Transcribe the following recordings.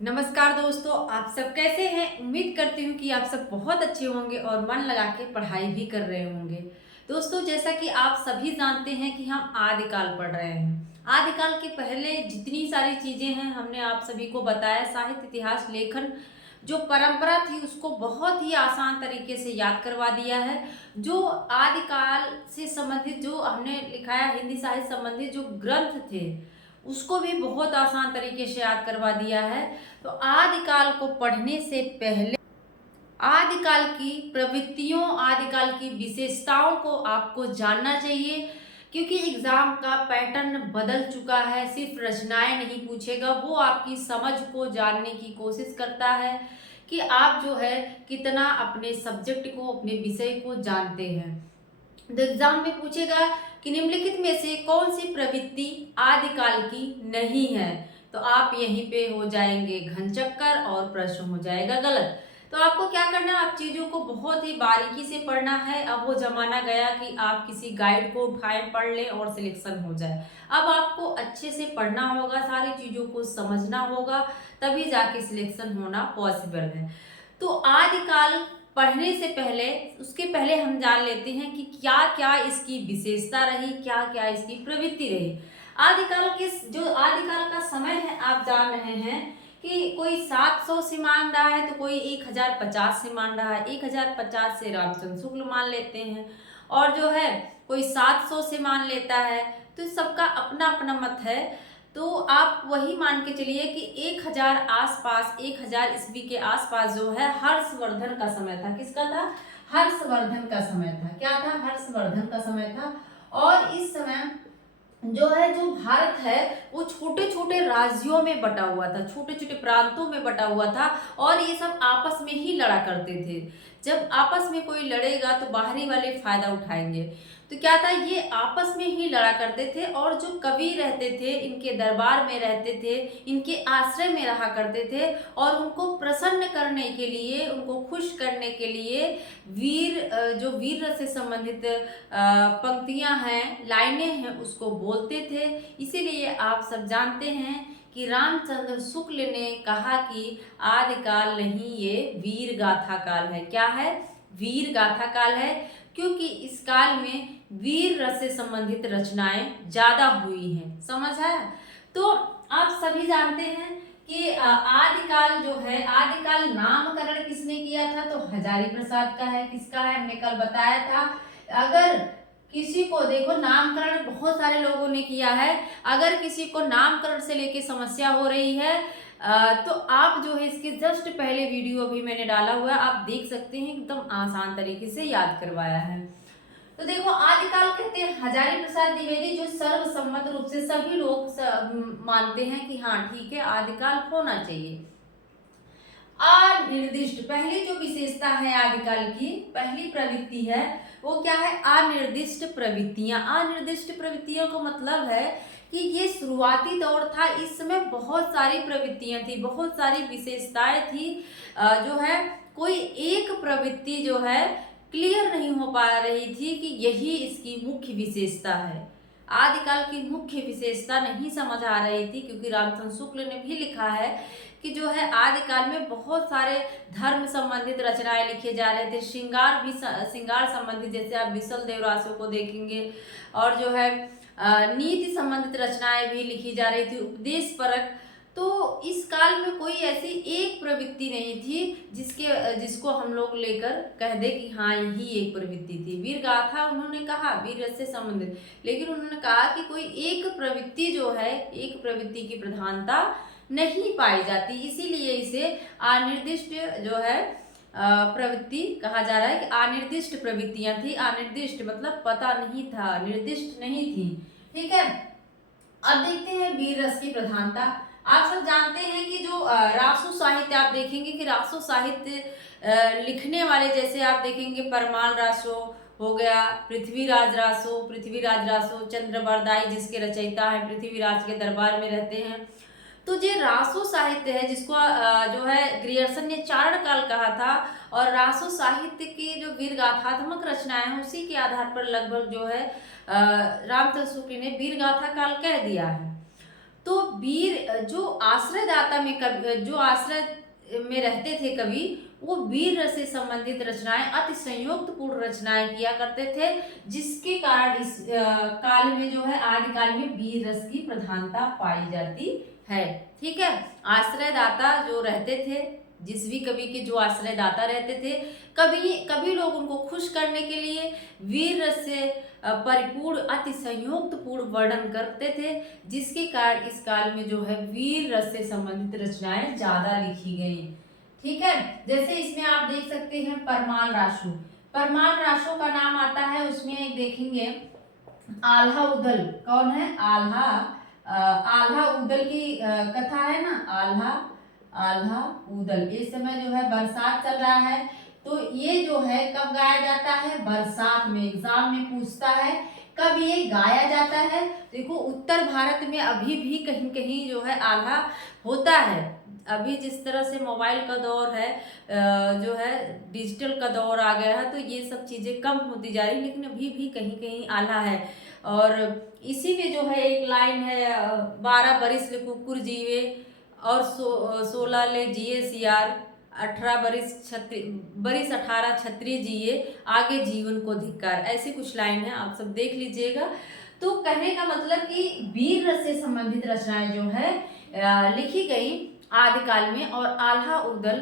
नमस्कार दोस्तों, आप सब कैसे हैं। उम्मीद करती हूँ कि आप सब बहुत अच्छे होंगे और मन लगा के पढ़ाई भी कर रहे होंगे। दोस्तों, जैसा कि आप सभी जानते हैं कि हम आदिकाल पढ़ रहे हैं। आदिकाल के पहले जितनी सारी चीज़ें हैं हमने आप सभी को बताया। साहित्य, इतिहास, लेखन जो परंपरा थी उसको बहुत ही आसान तरीके से याद करवा दिया है। जो आदिकाल से संबंधित जो हमने लिखाया, हिंदी साहित्य संबंधित जो ग्रंथ थे उसको भी बहुत आसान तरीके से याद करवा दिया है। तो आदिकाल को पढ़ने से पहले आदिकाल की प्रवृत्तियों, आदिकाल की विशेषताओं को आपको जानना चाहिए, क्योंकि एग्जाम का पैटर्न बदल चुका है। सिर्फ रचनाएं नहीं पूछेगा, वो आपकी समझ को जानने की कोशिश करता है कि आप जो है कितना अपने सब्जेक्ट को, अपने विषय को जानते हैं। तो एग्जाम में पूछेगा कि निम्नलिखित में से कौन सी प्रवृत्ति आदिकाल की नहीं है, तो आप यहीं पे हो जाएंगे घनचक्कर और प्रश्न हो जाएगा गलत। तो आपको क्या करना है, आप चीजों को बहुत ही बारीकी से पढ़ना है। अब वो जमाना गया कि आप किसी गाइड को उठाएं, पढ़ लें और सिलेक्शन हो जाए। अब आपको अच्छे से पढ़ना होगा, सारी चीजों को समझना होगा, तभी जाके सिलेक्शन होना पॉसिबल है। तो आदिकाल पढ़ने से पहले, उसके पहले हम जान लेते हैं कि क्या क्या इसकी विशेषता रही, क्या क्या इसकी प्रवृत्ति रही। आदिकाल के जो आदिकाल का समय है, आप जान रहे हैं कि कोई 700 से मान रहा है, तो कोई 1050 से मान रहा है। 1050 से रामचंद्र शुक्ल मान लेते हैं, और जो है कोई 700 से मान लेता है। तो सबका अपना अपना मत है। तो आप वही मान के चलिए कि 1000 आसपास, 1000 ईस्वी के आसपास जो है हर्षवर्धन का समय था। किसका था? हर्षवर्धन का समय था। क्या था? हर्षवर्धन का समय था। और इस समय जो है, जो भारत है वो छोटे छोटे राज्यों में बटा हुआ था, छोटे छोटे प्रांतों में बटा हुआ था, और ये सब आपस में ही लड़ा करते थे। जब आपस में कोई लड़ेगा तो बाहरी वाले फायदा उठाएंगे। तो क्या था, ये आपस में ही लड़ा करते थे, और जो कवि रहते थे इनके दरबार में रहते थे, इनके आश्रय में रहा करते थे, और उनको प्रसन्न करने के लिए, उनको खुश करने के लिए जो वीर रस से संबंधित पंक्तियां हैं, लाइनें हैं, उसको बोलते थे। इसीलिए आप सब जानते हैं कि रामचंद्र शुक्ल ने कहा कि आदिकाल नहीं, ये वीर गाथा काल है। क्या है? वीर गाथा काल है, क्योंकि इस काल में वीर रस से संबंधित रचनाएं ज्यादा हुई हैं। समझ है? तो आप सभी जानते हैं कि आदिकाल जो है, आदिकाल नामकरण किसने किया था? तो हजारी प्रसाद का है। किसका है? हमने कल बताया था। अगर किसी को देखो, नामकरण बहुत सारे लोगों ने किया है। अगर किसी को नामकरण से लेके समस्या हो रही है, तो आप जो है इसके जस्ट पहले वीडियो अभी मैंने डाला हुआ है, आप देख सकते हैं। एकदम आसान तरीके से याद करवाया है। तो देखो, आदिकाल कहते हैं हजारी प्रसाद द्विवेदी, जो सर्वसम्मत रूप से सभी लोग मानते हैं कि हाँ ठीक है, आदिकाल होना चाहिए। अनिर्दिष्ट, पहली जो विशेषता है आदिकाल की, पहली प्रवृत्ति है वो क्या है? अनिर्दिष्ट प्रवृत्तियां। अनिर्दिष्ट प्रवृत्तियों का मतलब है कि ये शुरुआती दौर था, इस समय बहुत सारी प्रवृत्तियां थी, बहुत सारी विशेषताएं थी। जो है कोई एक प्रवृत्ति जो है क्लियर नहीं हो पा रही थी कि यही इसकी मुख्य विशेषता है। आदिकाल की मुख्य विशेषता नहीं समझ आ रही थी, क्योंकि रामचंद्र शुक्ल ने भी लिखा है कि जो है आदिकाल में बहुत सारे धर्म संबंधित रचनाएं लिखे जा रहे थे। श्रृंगार संबंधित, जैसे आप विसल देवरासों को देखेंगे, और जो है नीति संबंधित रचनाएं भी लिखी जा रही थी, उपदेश परक। तो इस काल में कोई ऐसी एक प्रवृत्ति नहीं थी जिसको हम लोग लेकर कह दे कि हाँ यही एक प्रवृत्ति थी। वीर गाथा उन्होंने कहा, वीर रस से संबंधित, लेकिन उन्होंने कहा कि कोई एक प्रवृत्ति जो है, एक प्रवृत्ति की प्रधानता नहीं पाई जाती, इसीलिए इसे अनिर्दिष्ट जो है प्रवृत्ति कहा जा रहा है। कि अनिर्दिष्ट प्रवृत्तियां थी। अनिर्दिष्ट मतलब पता नहीं था, निर्दिष्ट नहीं थी। ठीक है। अब देखते हैं वीर रस की प्रधानता। आप सब जानते हैं कि जो रासो साहित्य, आप देखेंगे कि रासो साहित्य लिखने वाले, जैसे आप देखेंगे परमाल रासो हो गया, पृथ्वीराज रासो, चंद्रवरदाई जिसके रचयिता है, पृथ्वीराज के दरबार में रहते हैं। तो जो रासो साहित्य है, जिसको जो है ग्रियर्सन ने चारण काल कहा था, और रासो साहित्य की जो वीर गाथात्मक रचनाएं हैं उसी के आधार पर लगभग जो है रामचंद्र शुक्ल ने वीर गाथा काल कह दिया है। तो वीर जो आश्रयदाता में जो आश्रय में रहते थे कवि, वो वीर रस से संबंधित रचनाएं, अति संयोक्त पूर्ण रचनाएं किया करते थे, जिसके कारण इस काल में जो है आदिकाल में वीर रस की प्रधानता पाई जाती है। ठीक है, आश्रयदाता जो रहते थे, जिस भी कवि के जो आश्रयदाता रहते थे, कभी लोग उनको खुश करने के लिए वीर रस से परिपूर्ण अति संयोक्त पूर्ण वर्णन करते थे, जिसके कारण इस काल में जो है वीर रस से संबंधित रचनाएं ज्यादा लिखी गई। ठीक है, जैसे इसमें आप देख सकते हैं परमाल रासु। परमाल रासु का नाम आता है, उसमें एक देखेंगे आल्हा उदल। कौन है? आल्हा उदल की कथा है ना, आल्हा उदल। इस समय जो है बरसात चल रहा है, तो ये जो है कब गाया जाता है? बरसात में। एग्जाम में पूछता है कब ये गाया जाता है। देखो उत्तर भारत में अभी भी कहीं कहीं जो है आल्हा होता है। अभी जिस तरह से मोबाइल का दौर है, जो है डिजिटल का दौर आ गया है, तो ये सब चीज़ें कम होती जा रही, लेकिन अभी भी कहीं कहीं आल्हा है। और इसी में जो है एक लाइन है, 12 बरिस ले कुकुर जीवे और 16 ले जिए सियार, 18 बरिस 18 छत्री जिए, आगे जीवन को धिक्कार। ऐसी कुछ लाइन है, आप सब देख लीजिएगा। तो कहने का मतलब कि वीर रस से संबंधित रचनाएं जो है लिखी गई आदिकाल में। और आल्हा उदल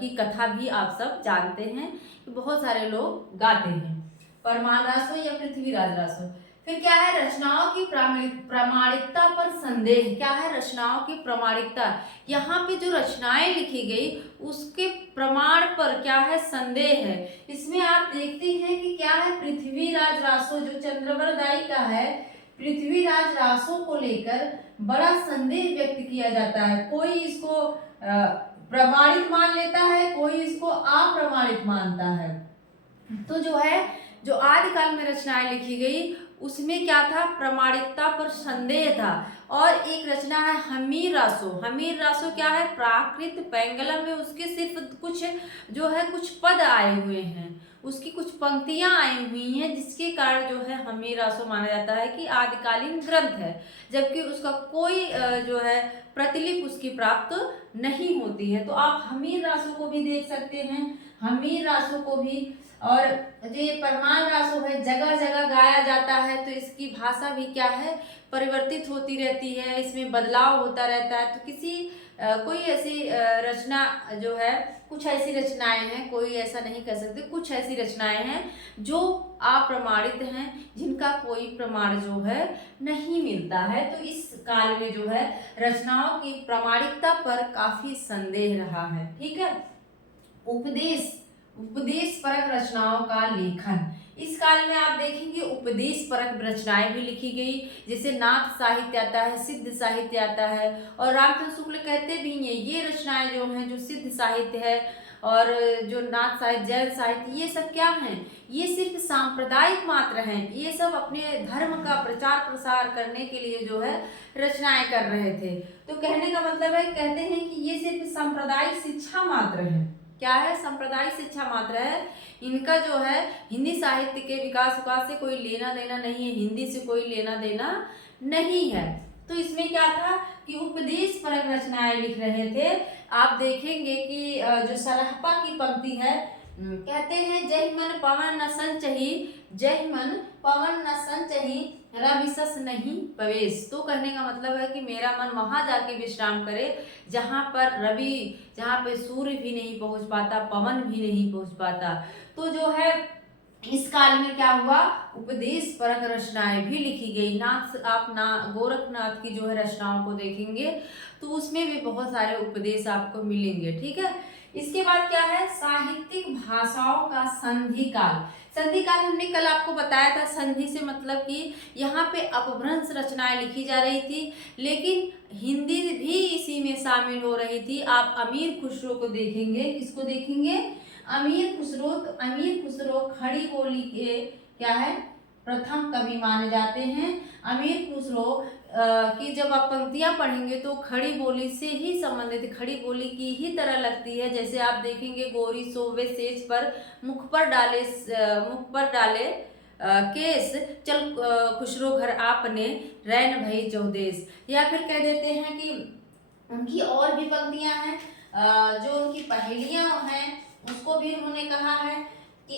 की कथा भी आप सब जानते हैं कि बहुत सारे लोग गाते हैं। परमाल रासो या पृथ्वीराज रासो। फिर क्या है? रचनाओं की प्रामाणिकता पर संदेह। क्या है? रचनाओं की प्रामाणिकता। यहाँ पे जो रचनाएं लिखी गई उसके प्रमाण पर क्या है? संदेह है। इसमें आप देखते हैं कि क्या है? पृथ्वीराज रासो जो चंद्रवरदाई का है, पृथ्वीराज रासो को लेकर बड़ा संदेह व्यक्त किया जाता है। कोई इसको प्रमाणित मान लेता है, कोई इसको अप्रमाणित मानता है। तो जो है जो आदिकाल में रचनाएं लिखी गई उसमें क्या था? प्रमाणिकता पर संदेह था। और एक रचना है हमीर रासो। हमीर रासो क्या है? प्राकृत पैंगलम में उसके सिर्फ कुछ जो है कुछ पद आए हुए हैं, उसकी कुछ पंक्तियां आई हुई हैं, जिसके कारण जो है हमीर रासो माना जाता है कि आदिकालीन ग्रंथ है, जबकि उसका कोई जो है प्रतिलिपि उसकी प्राप्त नहीं होती है। तो आप हमीर रासो को भी देख सकते हैं, हमीर रासो को भी। और जो ये परमाल रासो है जगह जगह गाया जाता है, तो इसकी भाषा भी क्या है? परिवर्तित होती रहती है, इसमें बदलाव होता रहता है। तो कोई ऐसी रचना जो है, कुछ ऐसी रचनाएं हैं, कोई ऐसा नहीं कह सकते, कुछ ऐसी रचनाएं हैं जो अप्रमाणित हैं, जिनका कोई प्रमाण जो है नहीं मिलता है। तो इस काल में जो है रचनाओं की प्रामाणिकता पर काफी संदेह रहा है। ठीक है, उपदेश परक रचनाओं का लेखन। इस काल में आप देखेंगे उपदेश परक रचनाएं भी लिखी गई, जैसे नाथ साहित्य आता है, सिद्ध साहित्य आता है। और रामचंद्र शुक्ल कहते भी हैं ये रचनाएं जो हैं जो सिद्ध साहित्य है और जो नाथ साहित्य, जैन साहित्य, ये सब क्या हैं? ये सिर्फ सांप्रदायिक मात्र हैं। ये सब अपने धर्म का प्रचार प्रसार करने के लिए जो है रचनाएं कर रहे थे। तो कहने का मतलब है, कहते हैं कि ये सिर्फ सांप्रदायिक शिक्षा मात्र है। क्या है? सांप्रदायिक शिक्षा मात्र है। इनका जो है हिंदी साहित्य के विकास से कोई लेना देना नहीं है, हिंदी से कोई लेना देना नहीं है। तो इसमें क्या था कि उपदेश परक रचनाएं लिख रहे थे। आप देखेंगे कि जो सराहपा की पंक्ति है, कहते हैं जय मन पवन न संचही, जय मन पवन न संचही, रविशस नहीं प्रवेश। तो कहने का मतलब है कि मेरा मन वहां जाके विश्राम करे जहां पे सूर्य भी नहीं पहुंच पाता, पवन भी नहीं पहुंच पाता। तो जो है इस काल में क्या हुआ? उपदेश परक रचनाएं भी लिखी गई। गोरखनाथ की जो है रचनाओं को देखेंगे तो उसमें भी बहुत सारे उपदेश आपको मिलेंगे। ठीक है, इसके बाद क्या है? साहित्यिक भाषाओं का संधि काल। संधि काल हमने कल आपको बताया था। संधि से मतलब कि यहाँ पे अपभ्रंश रचनाएं लिखी जा रही थी, लेकिन हिंदी भी इसी में शामिल हो रही थी। आप अमीर खुसरो को देखेंगे, किसको देखेंगे? अमीर खुसरो खड़ी बोली के क्या है? प्रथम कवि माने जाते हैं। अमीर खुसरो की जब आप पंक्तियां पढ़ेंगे तो खड़ी बोली से ही संबंधित, खड़ी बोली की ही तरह लगती है। जैसे आप देखेंगे, गोरी सोवे सेज पर मुख पर डाले केस चल खुशरो घर आपने रैन भई चौदेस। या फिर कह देते हैं कि उनकी और भी पंक्तियां हैं, जो उनकी पहेलियां हैं उसको भी उन्होंने कहा है कि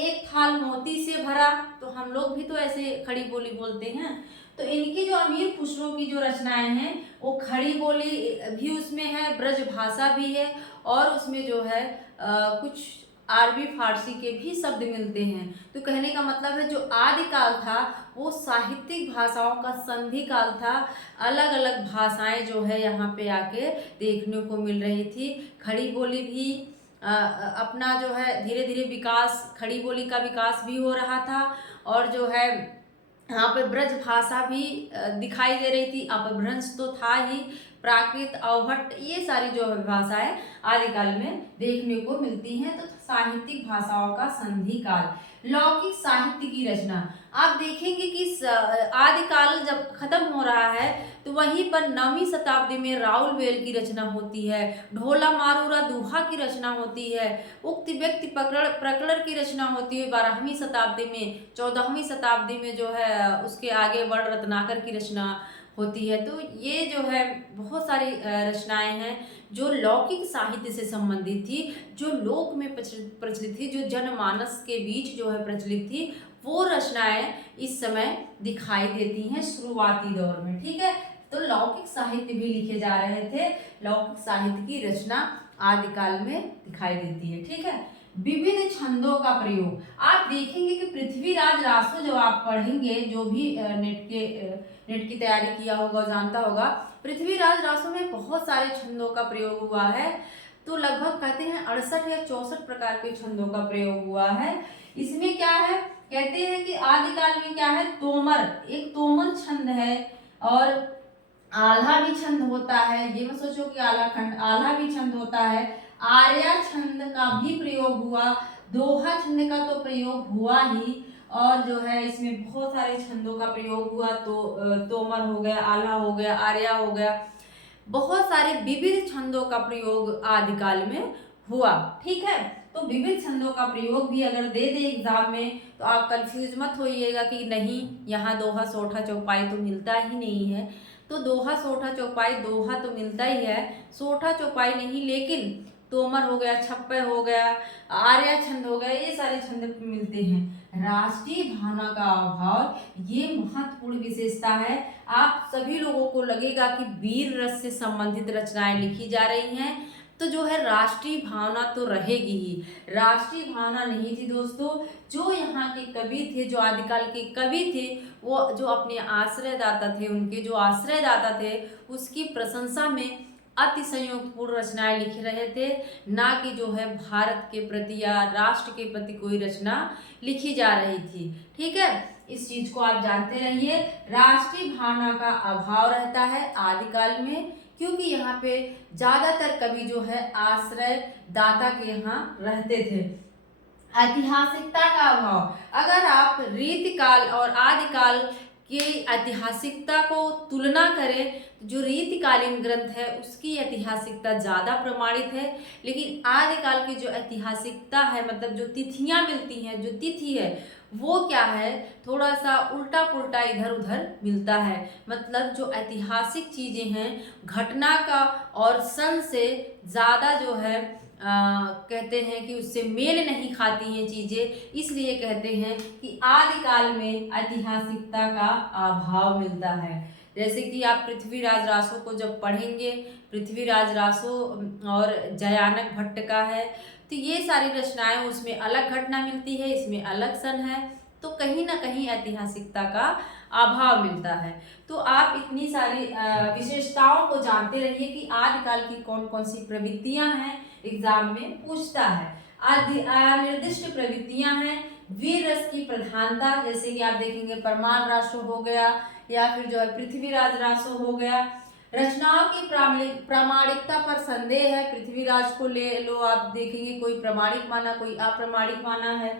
एक थाल मोती से भरा। तो हम लोग भी तो ऐसे खड़ी बोली बोलते हैं। तो इनकी जो अमीर खुसरो की जो रचनाएं हैं वो खड़ी बोली भी उसमें है, ब्रज भाषा भी है, और उसमें जो है कुछ अरबी फारसी के भी शब्द मिलते हैं। तो कहने का मतलब है जो आदिकाल था वो साहित्यिक भाषाओं का संधि काल था। अलग अलग भाषाएं जो है यहाँ पे आके देखने को मिल रही थी। खड़ी बोली भी अपना जो है धीरे धीरे विकास, खड़ी बोली का विकास भी हो रहा था, और जो है यहाँ पे ब्रज भाषा भी दिखाई दे रही थी। अपभ्रंश तो था ही, प्राकृत, अवहट्ट, ये सारी जो भाषाएं आदिकाल में देखने को मिलती हैं। तो साहित्यिक भाषाओं का संधि काल। लौकिक साहित्य की रचना, आप देखेंगे कि आदिकाल जब खत्म हो रहा है तो वहीं पर 9वीं शताब्दी में राउल वेल की रचना होती है, ढोला मारूरा दूहा की रचना होती है, उक्त व्यक्ति प्रकरण की रचना होती है 12वीं शताब्दी में, 14वीं शताब्दी में जो है उसके आगे वर्ण रत्नाकर की रचना होती है। तो ये जो है बहुत सारी रचनाएं हैं जो लौकिक साहित्य से संबंधित थी, जो लोक में प्रचलित थी, जो जनमानस के बीच जो है प्रचलित थी, वो रचनाएं इस समय दिखाई देती हैं शुरुआती दौर में। ठीक है, तो लौकिक साहित्य भी लिखे जा रहे थे, लौकिक साहित्य की रचना आदिकाल में दिखाई देती है। ठीक है, विविध छंदों का प्रयोग, आप देखेंगे कि पृथ्वीराज रासो जब आप पढ़ेंगे, जो भी नेट की तैयारी किया होगा जानता होगा, पृथ्वीराज रासो में बहुत सारे छंदों का प्रयोग हुआ है। तो लगभग कहते हैं 68 या 64 प्रकार के छंदों का प्रयोग हुआ है। इसमें क्या है, कहते हैं कि आदिकाल में क्या है, तोमर, एक तोमर छंद है, और आल्हा भी छंद होता है। ये मत सोचो कि आल्हा खंड, आल्हा भी छंद होता है। आर्या छंद का भी प्रयोग हुआ, दोहा छंद का तो प्रयोग हुआ ही, और जो है इसमें बहुत सारे छंदों का प्रयोग हुआ। तो तोमर हो गया, आल्हा हो गया, आर्या हो गया, बहुत सारे विविध छंदों का प्रयोग आदिकाल में हुआ। ठीक है, तो विविध छंदों का प्रयोग भी अगर दे दे एग्जाम में तो आप कंफ्यूज मत होइएगा कि नहीं यहाँ दोहा सोठा चौपाई तो मिलता ही नहीं है। तो दोहा सोठा चौपाई, दोहा तो मिलता ही है, सोठा चौपाई नहीं, लेकिन तोमर हो गया, छप्पर हो गया, आर्या छंद हो गया, ये सारे छंद मिलते हैं। राष्ट्रीय भावना का अभाव, ये महत्वपूर्ण विशेषता है। आप सभी लोगों को लगेगा कि वीर रस से संबंधित रचनाएं लिखी जा रही हैं, तो जो है राष्ट्रीय भावना तो रहेगी ही। राष्ट्रीय भावना नहीं थी दोस्तों, जो यहाँ के कवि थे, जो आदिकाल के कवि थे, वो जो अपने आश्रयदाता थे, उनके जो आश्रयदाता थे उसकी प्रशंसा में अति संयोगपूर्ण रचनाएं लिख रहे थे, ना कि जो है भारत के प्रति या राष्ट्र के प्रति कोई रचना लिखी जा रही थी। ठीक है, इस चीज को आप जानते रहिए। राष्ट्रीय भावना का अभाव रहता है आदिकाल में, क्योंकि यहाँ पे ज्यादातर कवि जो है आश्रय दाता के यहाँ रहते थे। ऐतिहासिकता का अभाव, अगर आप रीतिकाल और आदिकाल की ऐतिहासिकता को तुलना करें, जो रीतिकालीन ग्रंथ है उसकी ऐतिहासिकता ज़्यादा प्रमाणित है, लेकिन आदिकाल की जो ऐतिहासिकता है, मतलब जो तिथियां मिलती हैं, जो तिथि है वो क्या है, थोड़ा सा उल्टा पुल्टा इधर उधर मिलता है। मतलब जो ऐतिहासिक चीज़ें हैं घटना का और सन से ज़्यादा जो है कहते हैं कि उससे मेल नहीं खाती हैं चीज़ें, इसलिए कहते हैं कि आदिकाल में ऐतिहासिकता का अभाव मिलता है। जैसे कि आप पृथ्वीराज रासो को जब पढ़ेंगे, पृथ्वीराज रासो और जयानक भट्ट का है, तो ये सारी रचनाएं, उसमें अलग घटना मिलती है, इसमें अलग सन है, तो कहीं ना कहीं ऐतिहासिकता का अभाव मिलता है। तो आप इतनी सारी विशेषताओं को जानते रहिए कि आदिकाल की कौन कौन सी प्रवृत्तियां हैं, एग्जाम में पूछता है। निर्दिष्ट प्रवृत्तियां हैं, वीर रस की प्रधानता, जैसे कि आप देखेंगे परमार रासो हो गया, या फिर जो है पृथ्वीराज रासो हो गया। रचनाओं की प्रामाणिकता पर संदेह है, पृथ्वीराज को ले लो, आप देखेंगे कोई प्रामाणिक माना, कोई अप्रामाणिक माना है।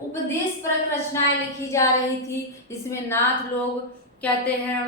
उपदेश परक रचनाएं लिखी जा रही थी, जिसमें नाथ लोग कहते हैं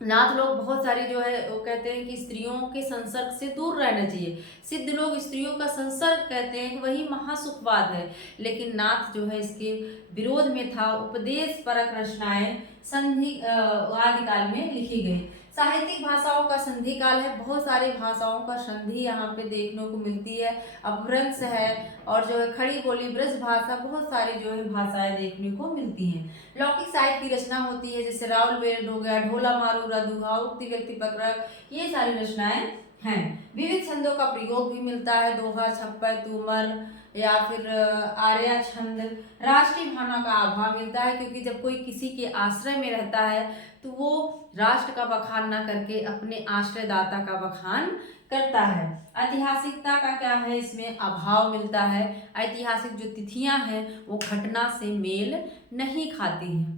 नाथ लोग बहुत सारे जो है वो कहते हैं कि स्त्रियों के संसर्ग से दूर रहना चाहिए। सिद्ध लोग स्त्रियों का संसर्ग कहते हैं कि वही महासुखवाद है, लेकिन नाथ जो है इसके विरोध में था। उपदेश परक रचनाएं संधि आदिकाल में लिखी गई। साहित्यिक भाषाओं का संधि काल है, बहुत सारी भाषाओं का संधि यहाँ पे देखने को मिलती है। अपभ्रंश है और जो है खड़ी बोली ब्रज भाषा, बहुत सारी जो है भाषाएं देखने को मिलती हैं। लौकिक साहित्य की रचना होती है, जैसे राउल वेल्ड हो गया, ढोला मारू रदुहा, उक्ति व्यक्ति पकड़, ये सारी रचनाएं हैं। विविध छंदों का प्रयोग भी मिलता है, दोहा, छप्पर, तुमर या फिर आर्या छंद। राष्ट्रीय भावना का अभाव मिलता है, क्योंकि जब कोई किसी के आश्रय में रहता है तो वो राष्ट्र का बखान ना करके अपने आश्रयदाता का बखान करता है। ऐतिहासिकता का क्या है, इसमें अभाव मिलता है। ऐतिहासिक जो तिथियां हैं वो घटना से मेल नहीं खाती हैं।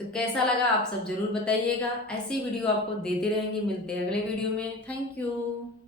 तो कैसा लगा आप सब जरूर बताइएगा। ऐसी वीडियो आपको देते रहेंगे। मिलते हैं अगले वीडियो में। Thank you.